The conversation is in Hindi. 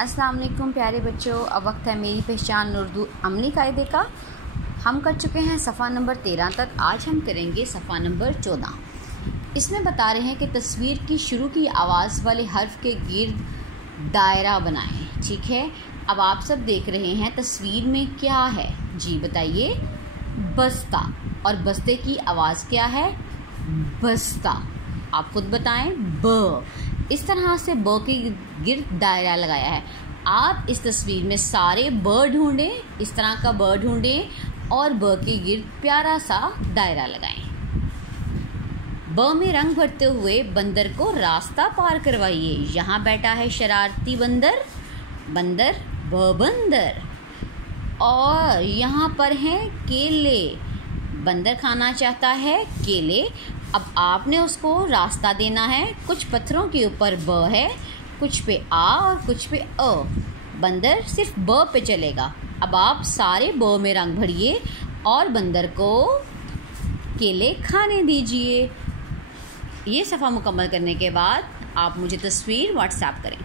अस्सलाम वालेकुम प्यारे बच्चों, अब वक्त है मेरी पहचान उर्दू अमली कायदे का। हम कर चुके हैं सफ़ा नंबर 13 तक। आज हम करेंगे सफ़ा नंबर 14। इसमें बता रहे हैं कि तस्वीर की शुरू की आवाज़ वाले हर्फ के गिर्द दायरा बनाएं। ठीक है, अब आप सब देख रहे हैं तस्वीर में क्या है जी, बताइए। बस्ता, और बस्ते की आवाज़ क्या है? बस्ता। आप खुद बताएं। ब। इस तरह से ब के गिर्द दायरा लगाया है। आप इस तस्वीर में सारे ब ढूंढें, इस तरह का ब ढूंढें और ब के गिर्द प्यारा सा दायरा लगाएं। ब में रंग भरते हुए बंदर को रास्ता पार करवाइए। यहाँ बैठा है शरारती बंदर, बंदर ब बंदर। और यहाँ पर हैं केले, बंदर खाना चाहता है केले। अब आपने उसको रास्ता देना है। कुछ पत्थरों के ऊपर ब है, कुछ पे आ और कुछ पे अ। बंदर सिर्फ ब पे चलेगा। अब आप सारे ब में रंग भरिए और बंदर को केले खाने दीजिए। ये सफ़ा मुकम्मल करने के बाद आप मुझे तस्वीर व्हाट्सएप करें।